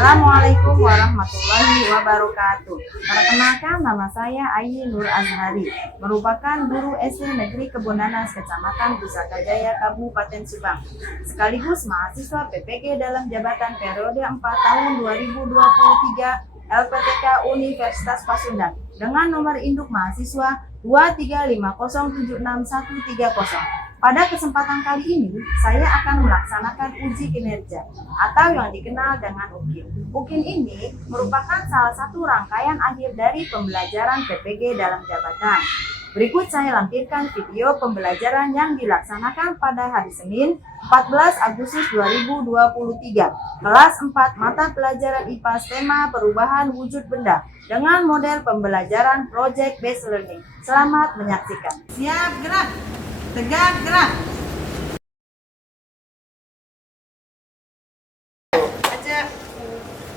Assalamualaikum warahmatullahi wabarakatuh. Perkenalkan, nama saya Ayi Nur Azhari, merupakan guru SD Negeri Kebonanas, Kecamatan Pusaka Jaya, Kabupaten Subang, sekaligus mahasiswa PPG dalam jabatan periode 4 tahun 2023 LPTK Universitas Pasundan dengan nomor induk mahasiswa 235076130. Pada kesempatan kali ini, saya akan melaksanakan uji kinerja atau yang dikenal dengan UKIN. UKIN ini merupakan salah satu rangkaian akhir dari pembelajaran PPG dalam jabatan. Berikut saya lampirkan video pembelajaran yang dilaksanakan pada hari Senin 14 Agustus 2023, kelas 4 mata pelajaran IPA tema perubahan wujud benda dengan model pembelajaran Project Based Learning. Selamat menyaksikan. Siap, gerak. Tegak, gerak. Baca.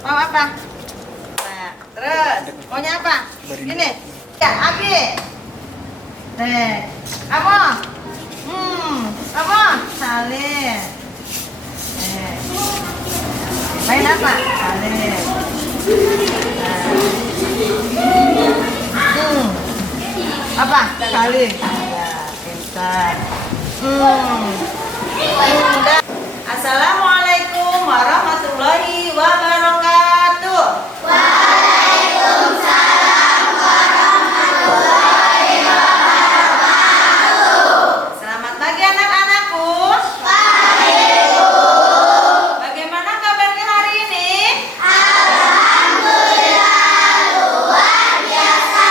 Mau apa? Nah, terus. Maunya apa? Ini. Ya, Abi. Kamu. Kamu. Salin. Main apa? Salin. Apa? Salin. Assalamualaikum warahmatullahi wabarakatuh. Waalaikumsalam warahmatullahi wabarakatuh. Selamat pagi anak-anakku. Pagi, Bu. Bagaimana kabarnya hari ini? Alhamdulillah, luar biasa.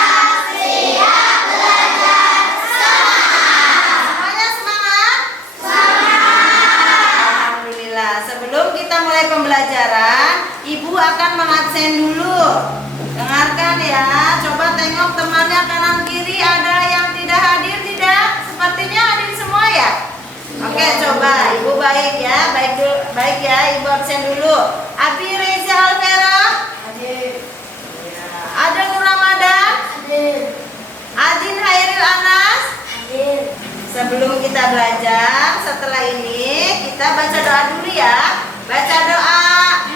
Siap belajar. Sebelum kita mulai pembelajaran, Ibu akan mengabsen dulu. Dengarkan ya, coba tengok temannya kanan kiri, ada yang tidak hadir tidak? Sepertinya hadir semua ya? Oke, coba Ibu baik ya, baik ya, Ibu absen dulu. Abi Reza Alvera? Hadir. Ya. Ada Nur Ramadan? Hadir. Adin Hairil Anas? Hadir. Sebelum kita belajar, setelah ini kita baca doa dulu ya. Baca doa,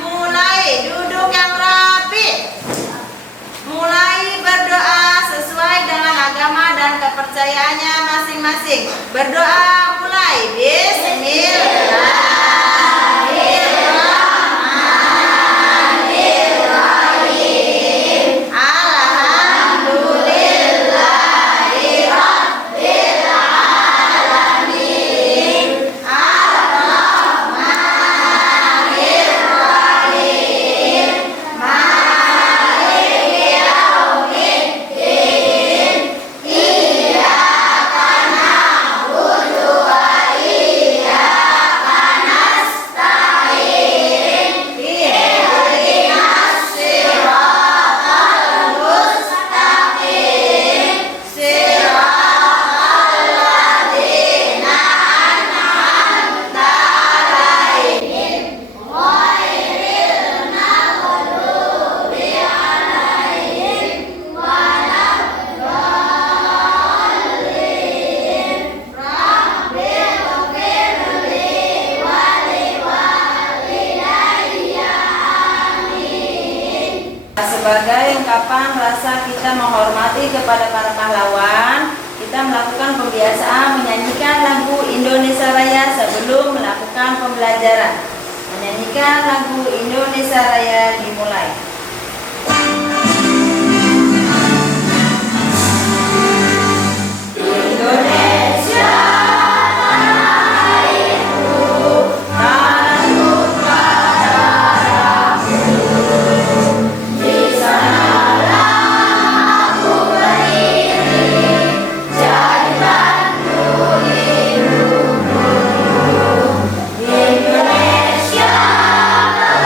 mulai duduk yang rapi. Mulai berdoa sesuai dengan agama dan kepercayaannya masing-masing. Berdoa mulai. Bismillahirrahmanirrahim. Sebagai ungkapan rasa kita menghormati kepada para pahlawan, kita melakukan pembiasaan menyanyikan lagu Indonesia Raya sebelum melakukan pembelajaran. Menyanyikan lagu Indonesia Raya dimulai. Indonesia,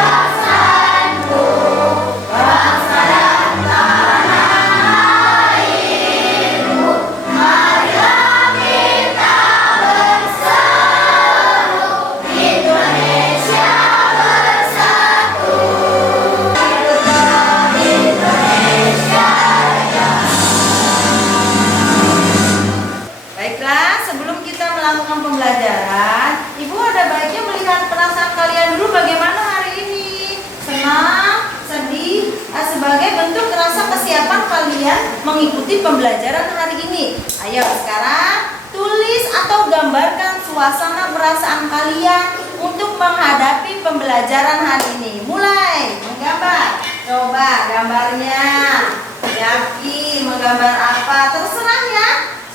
bangsa mengikuti pembelajaran hari ini. Ayo sekarang tulis atau gambarkan suasana perasaan kalian untuk menghadapi pembelajaran hari ini. Mulai menggambar. Coba gambarnya. Yaki menggambar apa? Terserah ya.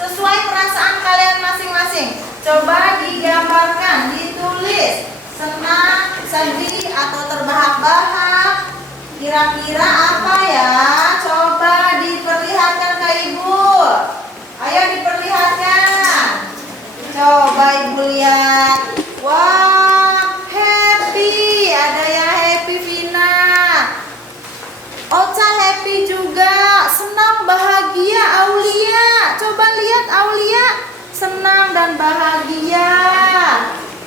Sesuai perasaan kalian masing-masing. Coba digambarkan, ditulis. Senang, sedih, atau terbahak-bahak. Kira-kira apa ya? Coba diperlihatkan ke ibu. Ayo diperlihatkan. Coba ibu lihat. Wah, happy. Ada yang happy, Vina. Ocha happy juga. Senang, bahagia, Aulia. Coba lihat Aulia. Senang dan bahagia.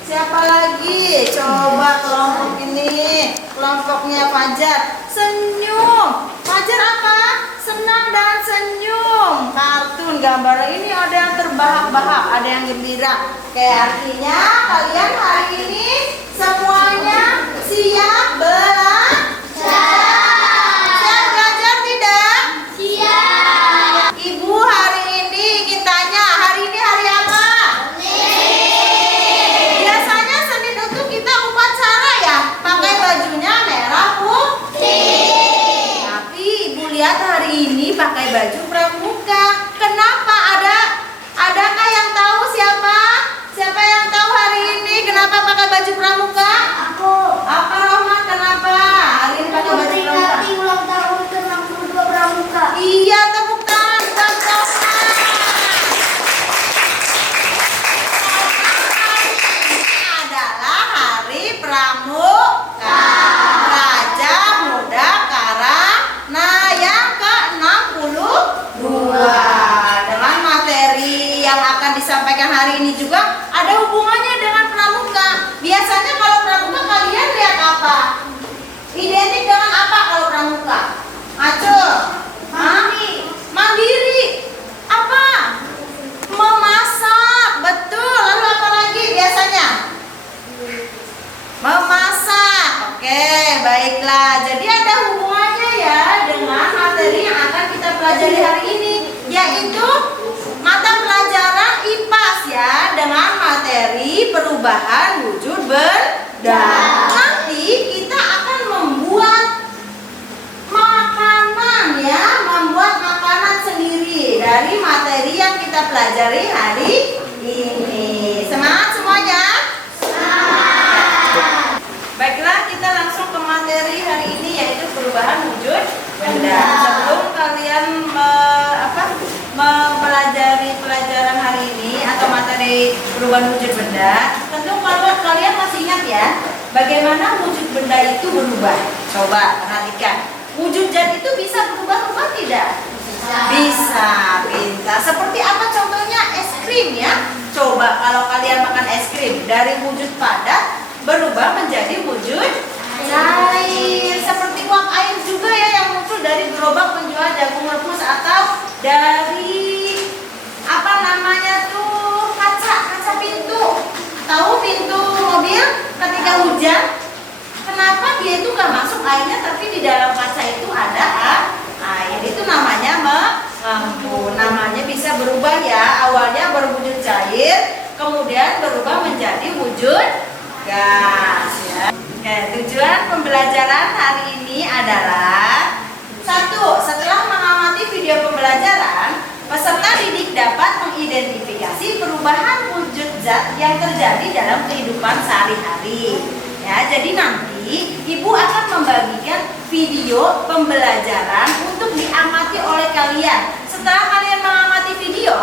Siapa lagi? Coba kelompok ini. Kelompoknya Fajar. Senyum. Fajar apa? Senang dan senyum. Kartun gambar ini ada yang terbahak-bahak, ada yang gembira. Kayak artinya kalian hari ini semuanya siap belajar. Siap belajar tidak? Siap. Ibu hari ini ingin tanya, hari ini hari apa? Biasanya Senin itu kita upacara ya, pakai bajunya merah putih. Tapi ibu lihat hari ini pakai baju pramuka. Kenapa? Adakah yang tahu siapa? Siapa yang tahu hari ini kenapa pakai baju pramuka? Aku. Apa Rohman, kenapa hari ini pakai baju pramuka? Ulang tahun ke-62 pramuka. Iya, tepuk tangan buat Rohman. Ini adalah hari pramuka. Raja Muda Karana yang ke-62. Dengan materi yang akan disampaikan hari ini juga ada hubungannya dengan pramuka. Biasanya kalau pramuka kalian lihat apa? Identik dengan apa kalau pramuka? Aco? Mandiri. Apa? Memasak. Betul. Lalu apa lagi biasanya? Memasak. Oke, baiklah. Jadi ada hubungannya ya dengan materi yang akan kita pelajari hari ini, yaitu mata pelajaran IPAS ya, dengan materi perubahan wujud benda. Nanti kita akan membuat makanan ya, membuat makanan sendiri dari materi yang kita pelajari hari ini. Semangat semuanya? Baiklah, kita langsung ke materi hari ini, yaitu perubahan wujud benda. Sebelum kalian mempelajari pelajaran hari ini atau materi perubahan wujud benda, tentu kalau kalian masih ingat ya, bagaimana wujud benda itu berubah. Coba perhatikan, wujud zat itu bisa berubah-ubah tidak? Bisa, pintar. Seperti apa contohnya? Es krim ya. Coba kalau kalian makan es krim, dari wujud padat berubah menjadi wujud cair. Seperti uap air juga ya, yang muncul dari gerobak penjual jagung rebus atau dari apa namanya tuh, kaca pintu. Tahu pintu mobil ketika hujan, kenapa dia itu nggak masuk airnya, tapi di dalam kaca itu ada air. Itu namanya mengembun. Namanya bisa berubah ya. Awalnya berwujud cair, kemudian berubah menjadi wujud gas ya. Oke, tujuan pembelajaran hari ini adalah: 1. Setelah mengamati video pembelajaran, peserta didik dapat mengidentifikasi perubahan wujud zat yang terjadi dalam kehidupan sehari-hari. Ya, jadi nanti ibu akan membagikan video pembelajaran untuk diamati oleh kalian. Setelah kalian mengamati video,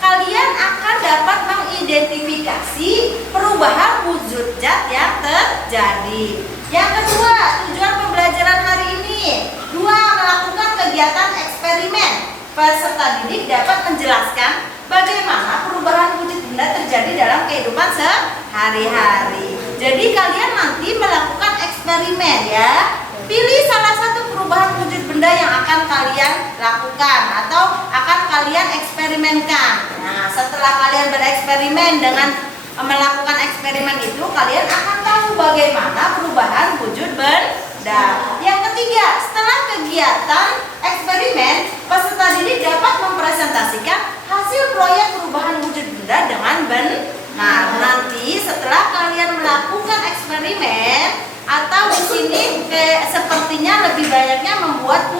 kalian akan dapat mengidentifikasi perubahan wujud zat yang terjadi. Yang kedua, tujuan pembelajaran hari ini: 2. Melakukan kegiatan eksperimen. Peserta didik dapat menjelaskan bagaimana perubahan wujud benda terjadi dalam kehidupan sehari-hari. Jadi kalian nanti melakukan eksperimen ya. Pilih salah satu perubahan wujud benda yang akan kalian lakukan atau akan kalian eksperimenkan. Nah, setelah kalian bereksperimen dengan melakukan eksperimen itu, kalian akan tahu bagaimana perubahan wujud benda. Yang ketiga, ketiga, setelah kegiatan eksperimen, peserta didik dapat mempresentasikan hasil proyek perubahan wujud benda dengan benar. Nanti setelah kalian melakukan eksperimen atau di sini sepertinya lebih banyaknya membuat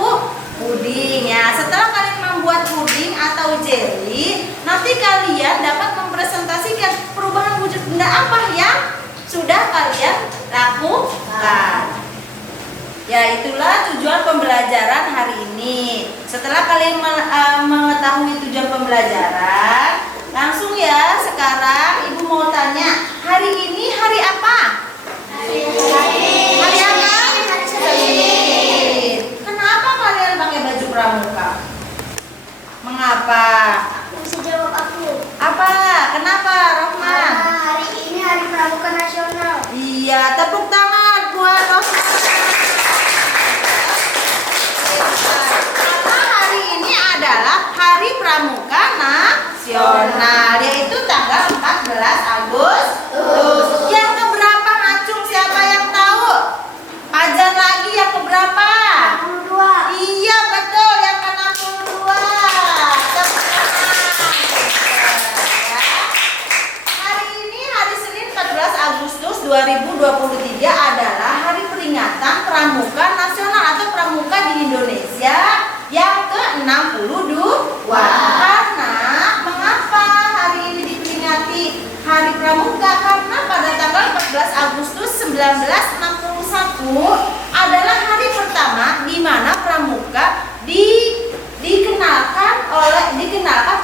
puding ya. Setelah kalian membuat puding atau jelly, nanti kalian dapat mempresentasikan perubahan wujud benda apa yang sudah kalian lakukan. Ya, itulah tujuan pembelajaran hari ini. Setelah kalian mengetahui tujuan pembelajaran, langsung ya sekarang Ibu mau tanya, hari ini hari apa? Hari apa? Senin. Kenapa kalian pakai baju pramuka? Mengapa? Bisa jawab aku. Apa? Kenapa, Rohman? Karena hari ini Hari Pramuka Nasional. Iya, tepuk tangan buat Rohman. Karena hari ini adalah Hari Pramuka Nasional, yaitu tanggal 14 Agustus. Yang keberapa Acung? Siapa yang tahu? Ajar lagi yang keberapa? 62. Iya betul, yang ke-62. Tepuk tangan. Ya. Hari ini hari Senin 14 Agustus 2023 adalah hari peringatan Pramuka Nasional atau Pramuka di Indonesia yang ke-62. Karena mengapa hari ini diperingati Hari Pramuka? Karena pada tanggal 14 Agustus 1961 adalah hari pertama di mana pramuka dikenalkan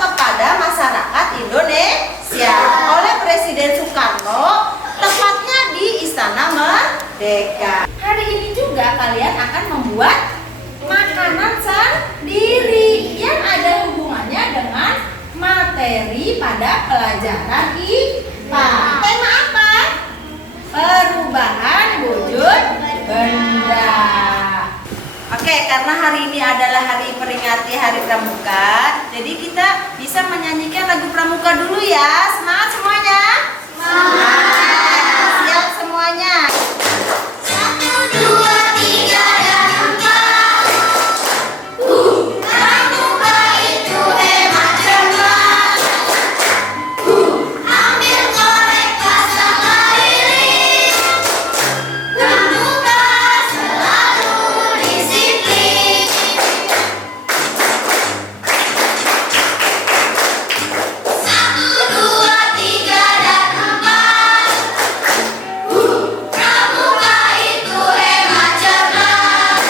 kepada masyarakat Indonesia oleh Presiden Soekarno, tepatnya di Istana Merdeka. Hari ini juga kalian akan membuat makanan sendiri yang ada hubungannya dengan materi pada pelajaran IPA. Tema apa? Perubahan wujud benda. Oke, karena hari ini adalah hari peringati Hari Pramuka, jadi kita bisa menyanyikan lagu Pramuka dulu ya. Semangat semuanya. Semangat. Siap semuanya. 1, 2, 3 dan 4. Pramuka itu hemat cermat. Ambil korek pasang lilin. Pramuka selalu disiplin. 1, 2, 3 dan 4. Pramuka itu hemat cermat.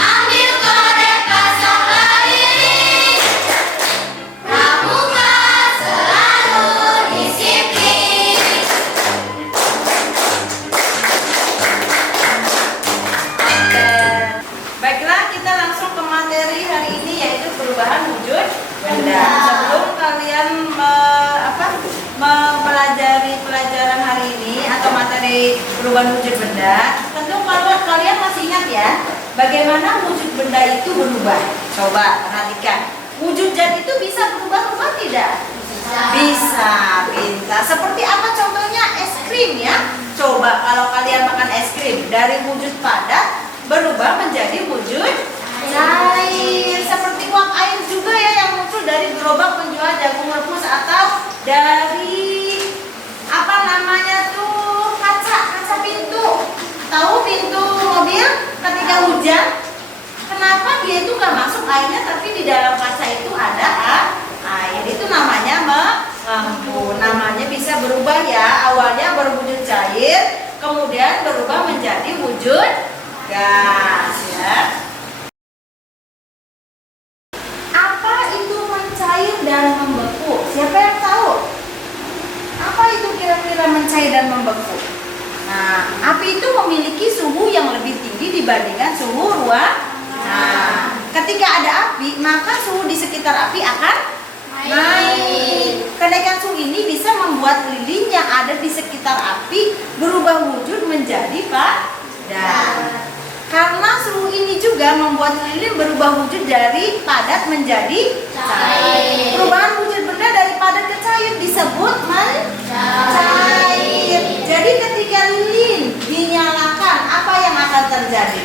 Ambil korek pasang lilin. Pramuka selalu disiplin. Baiklah, kita langsung ke materi hari ini, yaitu perubahan wujud benda. Sebelum kalian mempelajari pelajaran hari ini atau materi perubahan wujud benda, tentu kalau kalian masih ingat ya, bagaimana wujud benda itu berubah. Coba perhatikan, wujud zat itu bisa berubah-ubah tidak? Bisa, pintar. Seperti apa contohnya? Es krim ya. Coba kalau kalian makan es krim, dari wujud padat berubah menjadi wujud cair. Seperti uap air juga ya, yang muncul dari gerobak penjual jagung rebus atau dari apa namanya tuh, kaca pintu. Tahu pintu mobil ketika hujan? Kenapa dia itu nggak masuk airnya, tapi di dalam kaca itu ada air? Itu namanya mengembun. Namanya bisa berubah ya. Awalnya berwujud cair, kemudian berubah menjadi wujud gas ya. Apa itu mencair dan membeku? Siapa yang tahu? Apa itu kira-kira mencair dan membeku? Nah, api itu memiliki suhu yang lebih tinggi dibandingkan suhu ruangan. Nah, ketika ada api, maka suhu di sekitar api akan naik. Kenaikan suhu ini bisa membuat lilin yang ada di sekitar api berubah wujud menjadi padat. Karena suhu ini juga membuat lilin berubah wujud dari padat menjadi cair. Perubahan wujud benda dari padat ke cair disebut mencair. Jadi ketika lilin dinyalakan, apa yang akan terjadi? terjadi?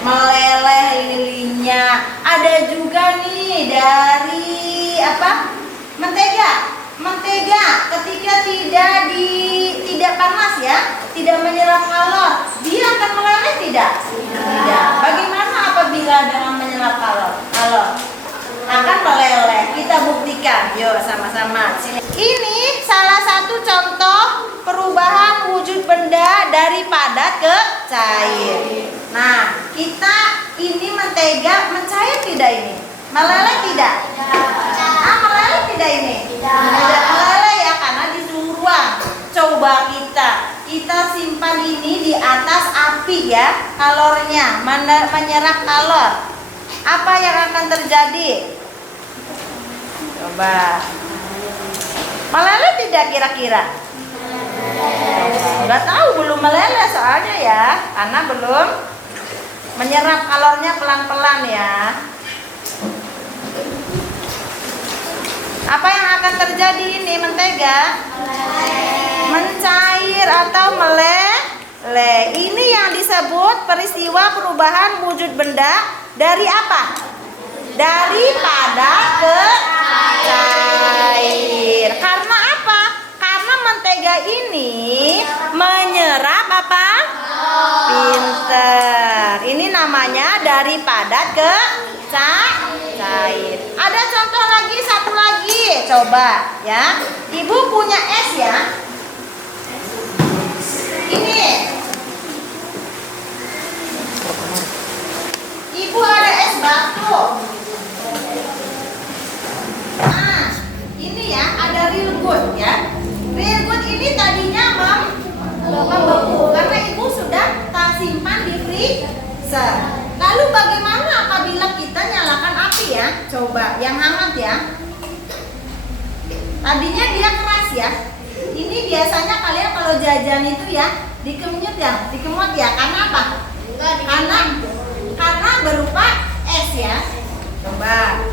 Meleleh lilinnya. Ada juga nih dari apa? Mentega. Mentega ketika tidak panas ya, tidak menyerap kalor, dia akan meleleh tidak? Tidak. Bagaimana apabila dengan menyerap kalor? Akan meleleh. Kita buktikan. Yuk sama-sama. Sini. Ini salah satu contoh perubahan wujud benda dari padat ke cair. Nah, kita ini mentega mencair tidak ini? Meleleh tidak? Meleleh tidak ini? Tidak meleleh ya, karena di suhu ruang. Coba kita simpan ini di atas api ya, kalornya menyerap kalor. Apa yang akan terjadi? Coba. Meleleh tidak kira-kira? Nggak tahu, belum meleleh soalnya ya, karena belum menyerap kalornya pelan-pelan ya. Apa yang akan terjadi ini mentega? Mencair atau meleleh. Ini yang disebut peristiwa perubahan wujud benda dari apa? Dari padat ke cair. Karena apa? Karena mentega ini menyerap apa? Pinter. Ini namanya dari padat ke cair. Ada contoh lagi, satu lagi. Coba ya. Ibu punya es ya. Ini. Ibu ada es batu. Nah, ini ya ada real good ya. Real good ini tadinya membeku karena ibu sudah simpan di freezer. Lalu bagaimana apabila kita nyalakan api ya? Coba yang hangat ya. Tadinya dia keras ya. Ini biasanya kalian kalau jajan itu ya dikemut ya. Karena apa? Karena berupa es ya. Coba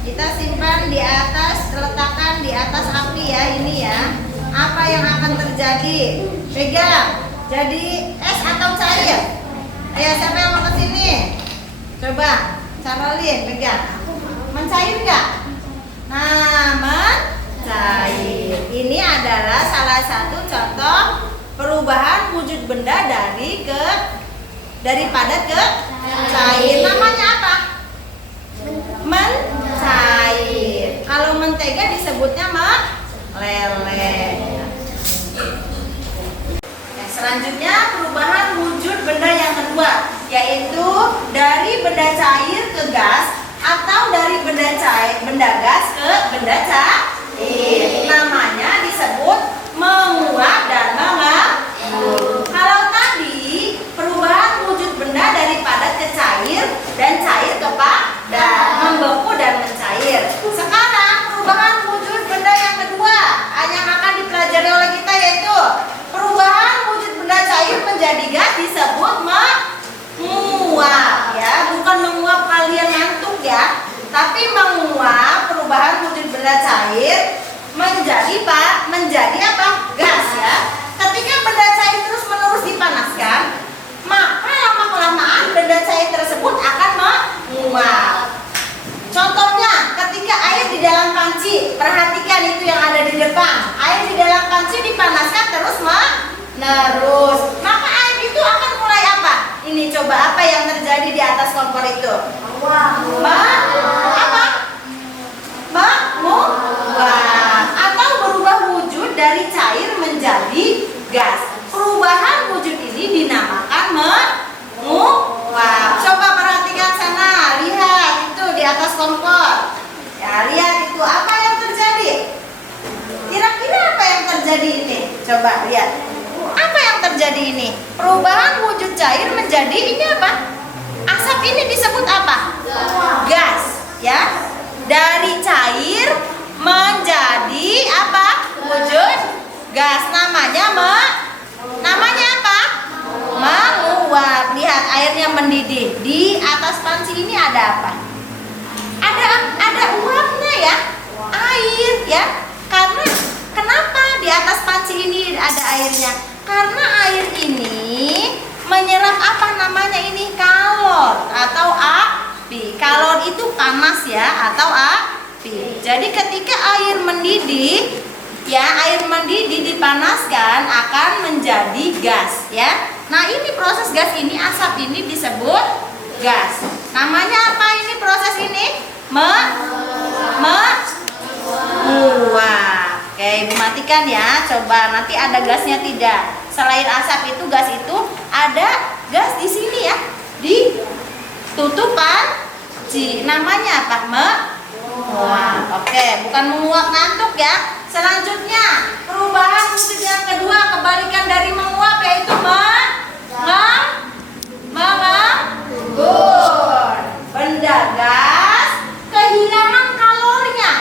kita simpan di atas, letakkan di atas api ya, ini ya. Apa yang akan terjadi? Pegang. Jadi es atau cair? Ayo siapa yang mau kesini? Coba, Carolin pegang. Mencair nggak? Nah, mencair. Ini adalah salah satu contoh perubahan wujud benda dari padat ke cair. Namanya apa? Mencair. Kalau mentega disebutnya meleleh. Selanjutnya perubahan wujud benda yang kedua, yaitu dari benda cair ke gas atau dari benda gas ke benda cair. Namanya disebut menguap dan mengembun. Kalau tadi perubahan wujud benda dari padat ke cair dan cair ke padat, membeku dan mencair. Sekarang perubahan wujud benda yang kedua yang akan dipelajari oleh kita yaitu perubahan wujud benda cair menjadi gas disebut menguap ya, bukan menguap kalian ngantuk ya, tapi menguap perubahan wujud benda cair menjadi apa? Gas ya. Ketika benda cair terus-menerus dipanaskan, maka lama-kelamaan benda cair tersebut akan menguap. Contohnya, ketika air di dalam panci, perhatikan itu yang ada di depan. Air di dalam panci dipanaskan terus-menerus. Maka air itu akan mulai apa? Ini coba apa yang terjadi di atas kompor itu? Menguap atau berubah wujud dari cair menjadi gas. Perubahan wujud ini dinamakan menguap. Coba perhatikan sana, lihat itu di atas kompor. Ya, lihat itu apa yang terjadi? Kira-kira apa yang terjadi ini? Coba lihat. Apa yang terjadi ini? Perubahan wujud cair menjadi ini apa? Asap ini disebut apa? Gas, ya. Dari cair menjadi apa? Wujud gas. Namanya apa? Menguap. Lihat airnya mendidih. Di atas panci ini ada apa? Ada uapnya ya. Air ya. Karena kenapa di atas panci ini ada airnya? Karena air ini menyerap apa namanya ini? Kalor atau api. Kalor itu panas ya atau api. Jadi ketika air mendidih ya, air mendidih dipanaskan akan menjadi gas ya. Nah, ini proses gas ini, asap ini disebut gas. Namanya apa ini proses ini? Menguap. Oke, Ibu matikan ya. Coba nanti ada gasnya tidak? Selain asap itu, gas itu ada gas di sini ya. Di tutupan namanya apa? Menguap. Oke, bukan menguap ngantuk ya. Selanjutnya, perubahan wujud yang kedua kebalikan dari menguap yaitu mengembun. Benda gas kehilangan kalornya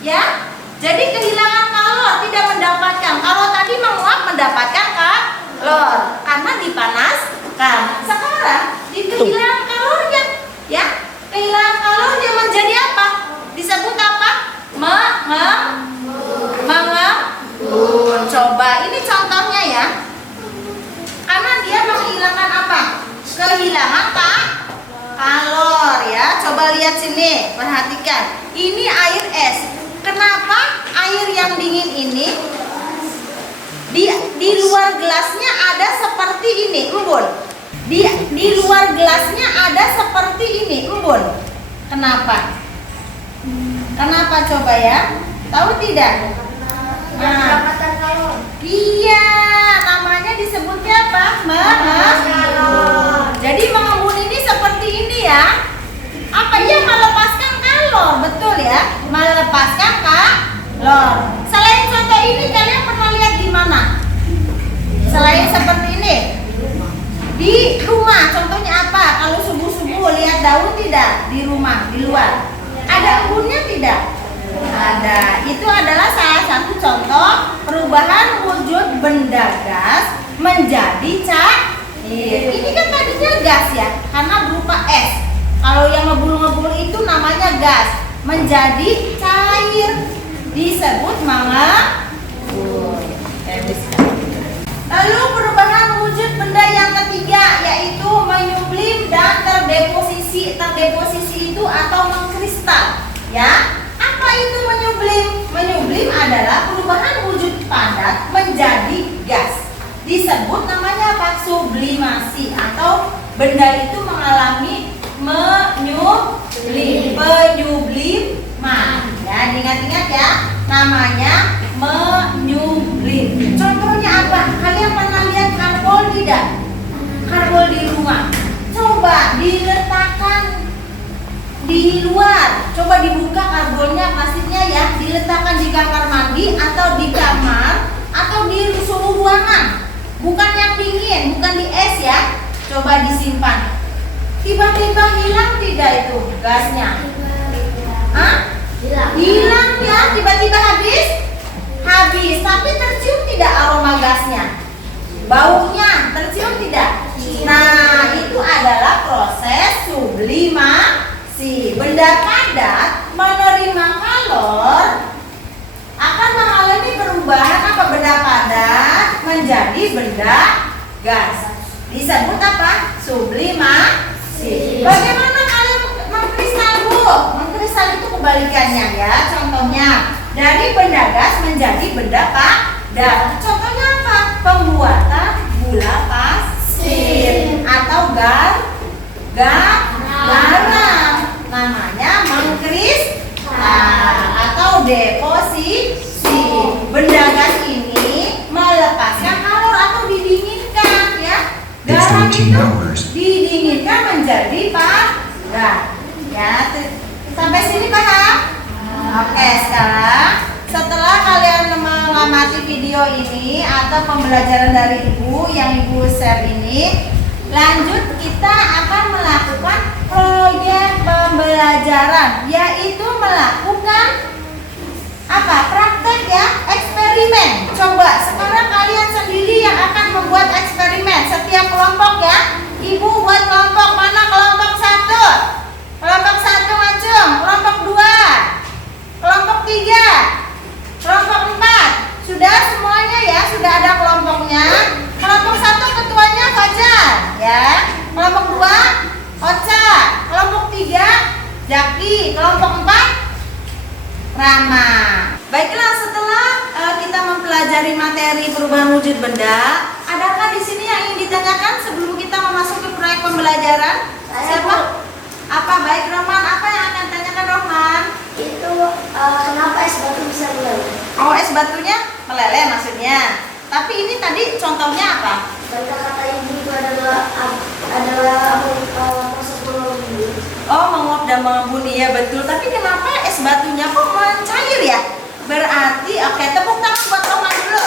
ya. Jadi kehilangan kalor, tidak mendapatkan. Kalau tadi menguap mendapatkan kalor karena dipanaskan. Sekarang kehilangan kalornya ya. Kehilangan kalornya menjadi apa? Disebut apa? Mengembun. Coba ini contohnya ya. Karena dia menghilangkan apa? Kehilangan kalor ya. Coba lihat sini, perhatikan. Ini air es. Kenapa air yang dingin ini di luar gelasnya ada seperti ini, embun. Di luar gelasnya ada seperti ini, embun. Kenapa? Kenapa coba ya? Tahu tidak? Mendapatkan kalor. Iya, namanya disebutnya apa? Mengembun. Jadi mengembun ini seperti ini ya. Apa? Ia melepaskan kalor, betul ya? Melepaskan kalor. Selain contoh ini, kalian pernah lihat di mana? Selain seperti ini, di rumah. Contohnya apa? Kalau subuh-subuh lihat daun tidak? Di rumah, di luar. Ada embunnya tidak? Ada. Itu adalah salah satu contoh perubahan wujud benda gas menjadi cair. Ini kan tadinya gas ya, karena berupa es. Kalau yang ngebul-ngebul itu namanya gas, menjadi cair, disebut mengembun. Lalu perubahan wujud benda yang ketiga yaitu menyublim dan terdeposisi. Terdeposisi itu atau mengkristal ya. Apa itu menyublim? Menyublim adalah perubahan wujud padat menjadi gas. Disebut namanya apa? Sublimasi, atau benda itu mengalami menyublim, penyubliman. Ya, diingat-ingat ya, namanya menyublim. Contohnya apa? Kalian pernah lihat karbol tidak? Karbol di rumah. Coba diletakkan di luar. Coba dibuka karbonnya, plastiknya ya, diletakkan di kamar mandi atau di kamar atau di suhu ruangan. Bukan yang dingin, bukan di es ya. Coba disimpan. Tiba-tiba hilang tidak itu gasnya? Hah? Hilang ya, tiba-tiba habis? Habis, tapi tercium tidak aroma gasnya? Baunya tercium tidak? Nah, itu adalah proses sublimasi. Benda padat menerima kalor akan mengalami perubahan apa? Benda padat menjadi benda gas. Disebut apa? Sublimasi. Bagaimana kalian mengkristal, Bu? Mengkristal itu kebalikannya ya. Contohnya, dari benda gas menjadi benda padat. Contohnya apa? Pembuatan gula pasir atau garam. Namanya mengkristal atau deposisi. Benda gas ini melepaskan kalor atau didinginkan ya. Garam itu didinginkan menjadi padat. Ya, sampai sini paham? Oke, sekarang setelah kalian mengamati video ini atau pembelajaran dari Ibu yang Ibu share ini, lanjut kita akan melakukan proyek pembelajaran, yaitu melakukan apa? Praktek ya, eksperimen. Coba sekarang kalian sendiri yang akan membuat eksperimen. Setiap kelompok ya, Ibu buat kelompok. Mana kelompok 1? Kelompok 1 ngacung, kelompok 2, kelompok 3, kelompok 4. Sudah semuanya ya, sudah ada kelompoknya. Kelompok 1 ketuanya Fajar ya. Kelompok 2 Ocha, kelompok 3 Jaki, kelompok 4 Rama. Baiklah, setelah kita mempelajari materi perubahan wujud benda, adakah di sini yang ingin ditanyakan sebelum kita memasuki proyek pembelajaran? Siapa? Apa? Baik, Roman. Apa yang akan tanyakan Roman? Itu kenapa es batu bisa meleleh? Oh, es batunya meleleh maksudnya. Tapi ini tadi contohnya apa? Dan kata ibu itu adalah proses menguap. Oh, menguap dan mengembun, iya betul. Tapi kenapa es batunya kok mencair ya? Berarti, oke, tepuk tangan buat Roman dulu.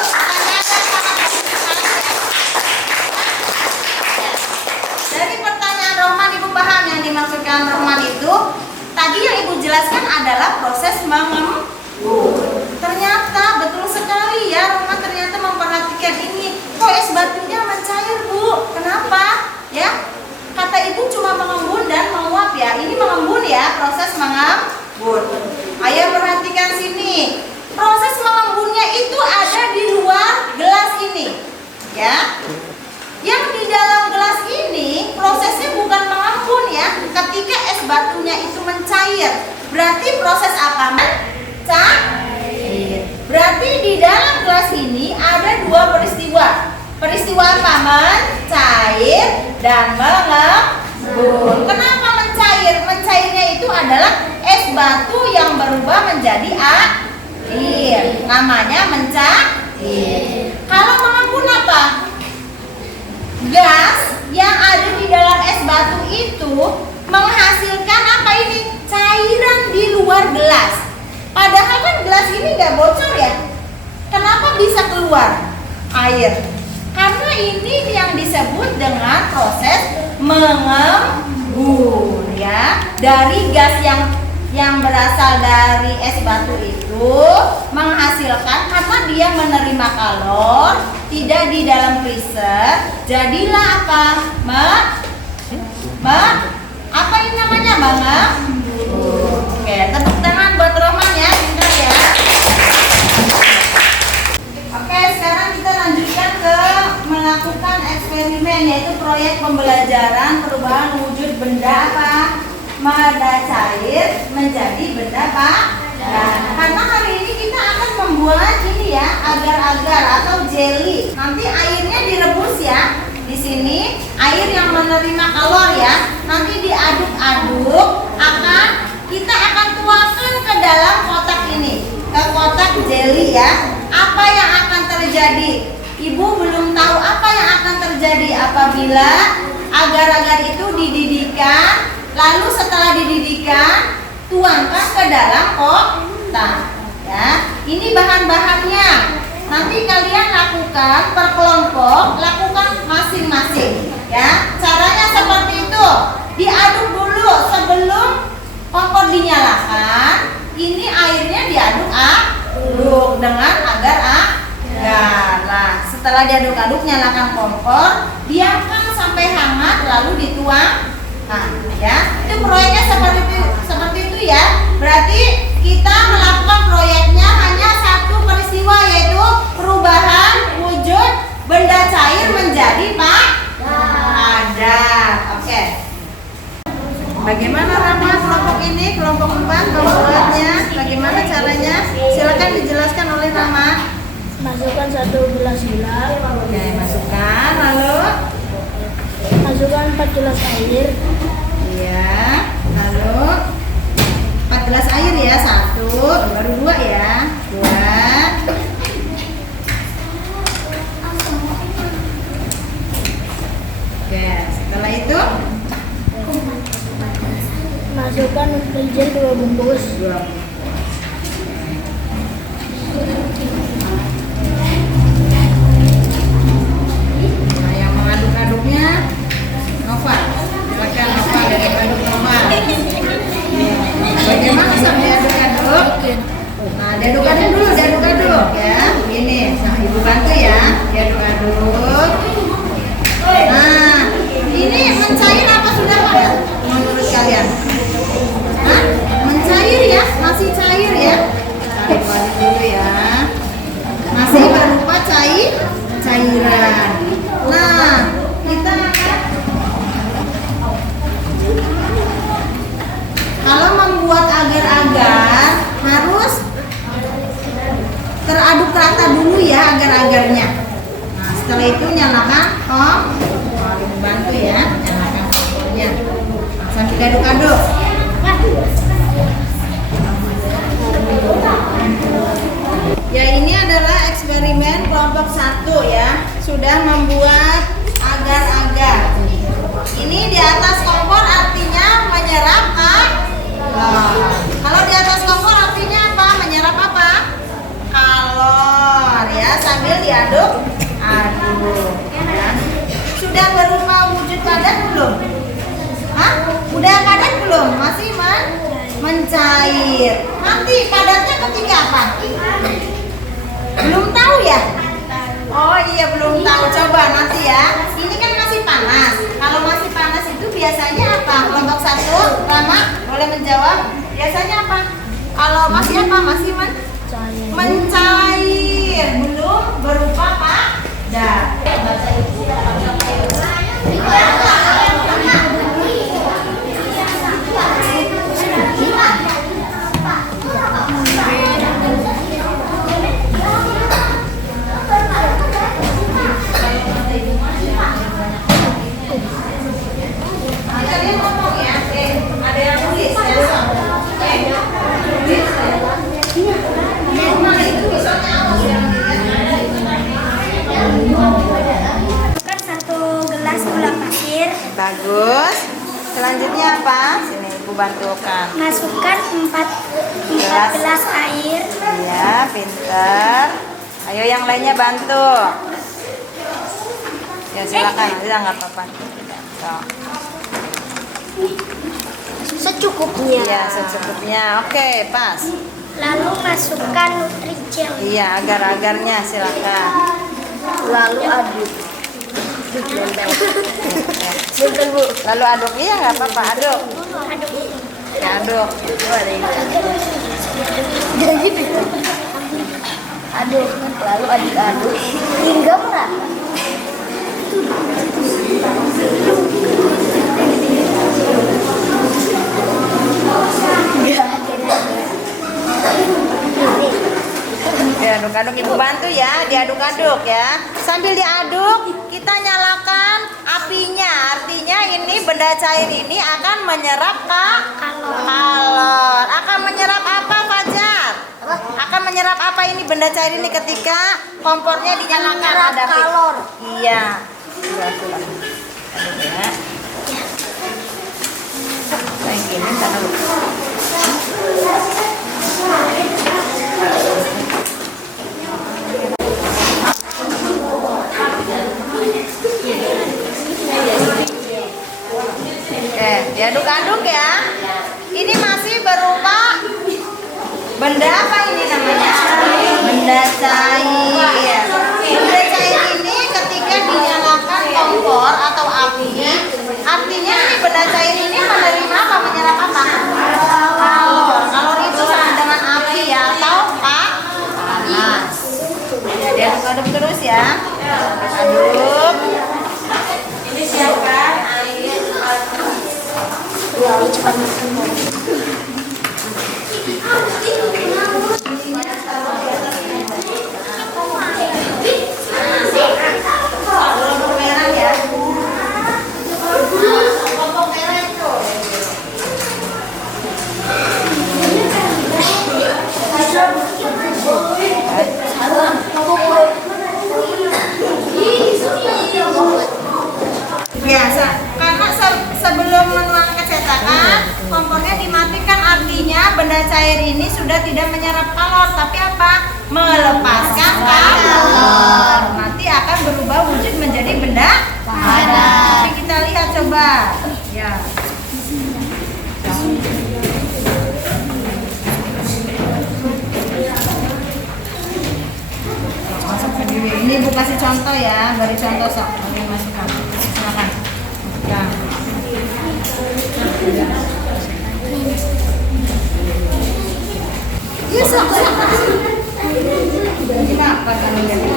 Dari pertanyaan Roman, Ibu paham yang dimaksudkan Roman itu. Tadi yang Ibu jelaskan adalah proses mengembun. Ternyata betul sekali ya, Roman ternyata memperhatikan ini. Kok es batunya mencair, Bu? Kenapa? Ya, kata Ibu cuma mengembun dan menguap ya. Ini mengembun ya, proses mengembun. Ayo perhatikan sini. Proses mengembunnya itu ada di luar gelas ini. Ya. Yang di dalam gelas ini prosesnya bukan mengembun ya. Ketika es batunya itu mencair, berarti proses apa? Mencair. Berarti di dalam gelas ini ada dua peristiwa. Peristiwa apa? Mencair dan mengembun. Kenapa mencair? Mencairnya itu adalah es batu yang berubah menjadi air. Namanya mencair. Kalau mengembun apa? Gas yang ada di dalam es batu itu menghasilkan apa ini? Cairan di luar gelas. Padahal kan gelas ini nggak bocor ya. Kenapa bisa keluar air? Karena ini yang disebut dengan proses mengembun ya. Dari gas yang berasal dari es batu itu menghasilkan, karena dia menerima kalor, tidak di dalam freezer, jadilah apa? Apa ini namanya? Mengembun. Oke, tepuk tangan buat Roman ya, pintar ya. Oke, sekarang kita lanjutkan ke melakukan eksperimen, yaitu proyek pembelajaran perubahan wujud benda apa? Benda cair menjadi benda padat. Karena hari ini kita akan membuat ini ya, agar-agar atau jelly. Nanti airnya direbus ya. Di sini air yang menerima kalor ya. Nanti diaduk-aduk, kita akan tuangkan ke dalam kotak ini, ke kotak jelly ya. Apa yang akan terjadi? Ibu belum tahu apa yang akan terjadi apabila agar-agar itu dididihkan. Lalu setelah dididihkan, tuangkan ke dalam kotak. Ya, ini bahan-bahannya. Nanti kalian lakukan per kelompok, lakukan masing-masing. Ya, caranya seperti itu. Diaduk dulu sebelum kompor dinyalakan. Ini airnya diaduk-aduk dengan agar-agar. Nah, setelah diaduk-aduk, nyalakan kompor, diamkan sampai hangat, lalu dituang. Nah, ya, itu proyeknya seperti itu ya. Berarti kita melakukan proyeknya hanya satu peristiwa, yaitu perubahan wujud benda cair menjadi padat. Oke. Bagaimana Rama kelompok ini, kelompok 4 membuatnya? Bagaimana caranya? Silakan dijelaskan oleh Rama. Masukkan 1 gelas gula. Oke, masukkan, lalu Masukkan 4 gelas air. iya, lalu 4 gelas air ya, 1, baru 2 ya, 2. Oke, setelah itu Masukkan nutrijent 2 bungkus. 2. Nah, yang mengaduk-aduknya Nova. Silakan Nova, aduk Nova. Bagaimana sampai aduk-aduk? Nah, diaduk-aduk dulu, diaduk-aduk ya. Begini, sama Ibu bantu ya. Diaduk-aduk. Nah, ini mencair apa sudah padat menurut kalian? Hah? Mencair ya? nyalakan kompor. Ibu bantu ya, nyalakan kompornya. Sambil diaduk-aduk. Ya, ini adalah eksperimen kelompok 1 ya. Sudah membuat agar-agar. Ini di atas kompor artinya menyerap kalau di atas kompor artinya apa? Menyerap apa? Kalor ya, sambil diaduk-aduk ya. Sudah berupa wujud padat belum? Hah? Udah padat belum? Masih mencair. Nanti padatnya ketika apa? Belum tahu ya? Oh iya, belum tahu. Coba nanti ya. Ini kan masih panas. Kalau masih panas itu biasanya apa? Kelompok 1, Rama boleh menjawab. Biasanya apa? Kalau masih apa? Masih mencair. Belum berupa padat. Kalian ngomong ya, ada yang tulis ya, Kan 1 gelas gula pasir. bagus. Selanjutnya apa? Sini ibu bantukan. Masukkan 4 gelas air. Iya, pinter. Ayo yang lainnya bantu. Ya silakan, udah nggak apa-apa. So. Secukupnya. Iya, secukupnya. Oke, pas. Lalu masukkan Nutrijel. Iya, agar-agarnya silakan. Lalu aduk. Lalu aduk, iya nggak apa-apa, aduk. Ya, aduk. Aduk, lalu aduk-aduk hingga merata. Diaduk-aduk, ibu bantu ya, diaduk-aduk ya. Sambil diaduk, kita nyalakan apinya. Artinya ini benda cair ini akan menyerap kalor. Akan menyerap apa, Fajar? Akan menyerap apa ini benda cair ini ketika kompornya dinyalakan? Ada kalor. Iya. Aduk ya. Kayak gini, ntar dulu. Oke, diaduk-aduk ya. Ini masih berupa benda apa ini namanya? Benda cair. Benda cair ini ketika dinyalakan kompor atau api, artinya ini benda cair ini menerima apa? Menyerap apa? Kalor. Kalor itu sama dengan api ya, atau panas. Ya, diaduk-aduk terus ya. Aduk. Ini siapkan air. Karena sebelum menuang ke cetakan, kompornya dimatikan, artinya benda cair ini sudah tidak menyerap kalor, tapi apa? Melepaskan kalor. Nanti akan berubah wujud menjadi benda padat. Tapi kita lihat coba. Ya. Masuk sendiri. Ini ibu kasih contoh ya, beri contoh sok. Oke, masukkan. Silakan. Masukkan. Iya, sok. Kenapa kamu jadi?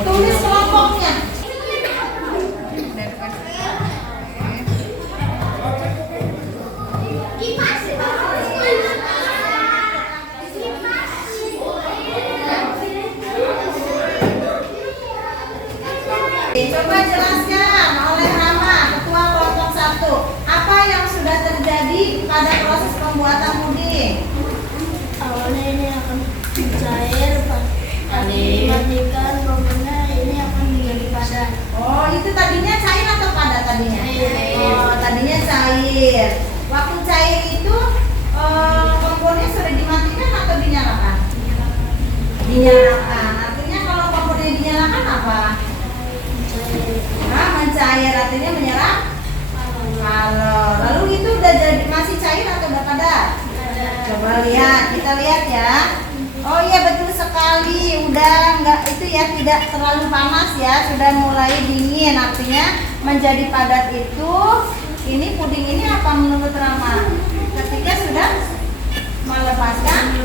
Tulis kelompoknya. pada proses pembuatan puding? Awalnya ini akan cair, dimatikan, kompornya ini akan menjadi padat. Oh, itu tadinya cair atau padat tadinya? Cair. Oh, tadinya cair. Waktu cair itu kompornya sudah dimatikan atau dinyalakan? Dinyalakan. Artinya kalau kompornya dinyalakan apa? Nah, mencair artinya menyerap kalor. Lalu itu udah jadi masih cair atau udah padat? Coba lihat, kita lihat ya. Oh iya betul sekali, udah enggak itu ya, tidak terlalu panas ya, sudah mulai dingin, artinya menjadi padat itu. Ini puding ini apa menurut Rama? Ketika sudah melepaskan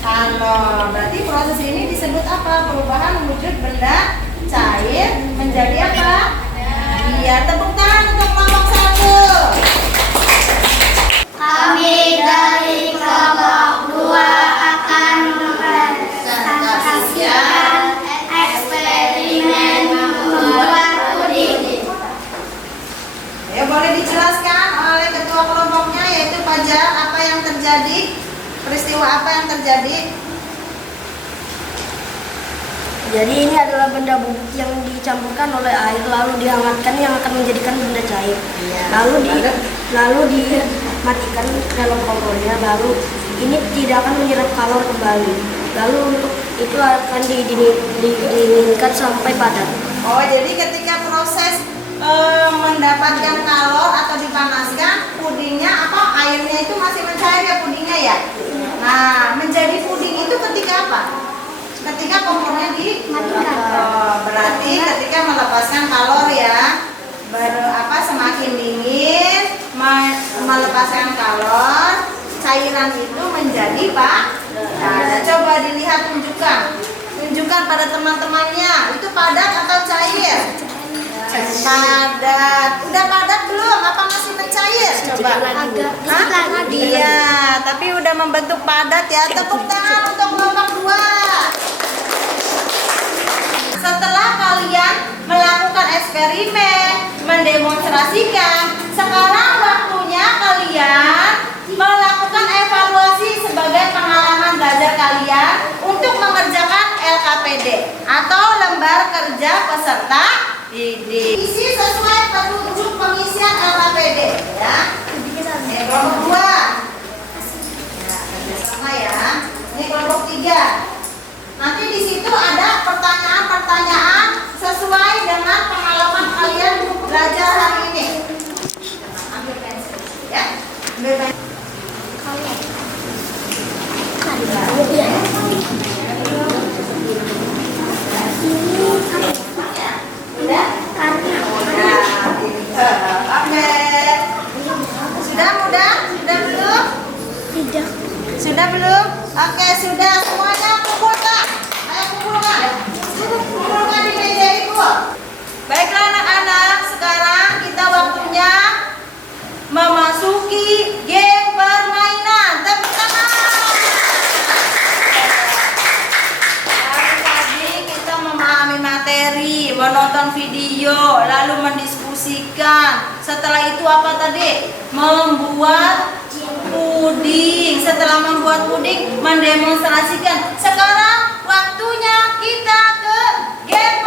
kalor, berarti proses ini disebut apa? Perubahan wujud benda cair menjadi apa? Iya, tepuk tangan untuk kelompok 1. Kami dari kelompok 2 akan mempresentasikan eksperimen membuat puding. Ya, boleh dijelaskan oleh ketua kelompoknya yaitu Fajar, apa yang terjadi? Peristiwa apa yang terjadi? Jadi ini adalah benda bubuk yang dicampurkan oleh air lalu dihangatkan yang akan menjadikan benda cair. Lalu dimatikan dalam kompornya, lalu ini tidak akan menyerap kalor kembali. Lalu untuk itu akan didinginkan sampai padat. Oh, jadi ketika proses mendapatkan kalor atau dipanaskan, pudingnya apa? Airnya itu masih mencair ya pudingnya ya. Nah, menjadi puding itu ketika apa? Ketika kompornya dimatikan. Oh, berarti ketika melepaskan kalor ya. Semakin dingin melepaskan kalor, cairan itu menjadi padat. Coba dilihat, tunjukkan pada teman-temannya, itu padat atau cair? Padat. Udah padat belum? Apa masih mencair? Coba. Hah? Iya, tapi udah membentuk padat ya. Tepuk tangan untuk kelompok 2. Setelah kalian melakukan eksperimen, mendemonstrasikan, sekarang waktunya kalian melakukan evaluasi sebagai pengalaman belajar kalian untuk mengerjakan LKPD atau lembar kerja peserta didik. Isi sesuai petunjuk pengisian LKPD ya. Kelompok 2. Ya, kerjasama ya. Ini kelompok 3. Nanti di situ ada pertanyaan-pertanyaan sesuai dengan pengalaman kalian belajar hari ini. Ambil pensil ya. Ambil pensil. Udah? Udah. Oke. Sudah mudah? Sudah belum? Tidak. Sudah belum? Oke, sudah semuanya kumpulkan. Ayo kumpulkan. Kumpulkan di meja ibu. Baiklah anak-anak, sekarang kita waktunya memasuki game permainan. Tepuk tangan. Tadi kita memahami materi, menonton video, lalu mendiskusikan. Setelah itu apa tadi? Membuat puding. Setelah membuat puding, mendemonstrasikan. Sekarang waktunya kita ke game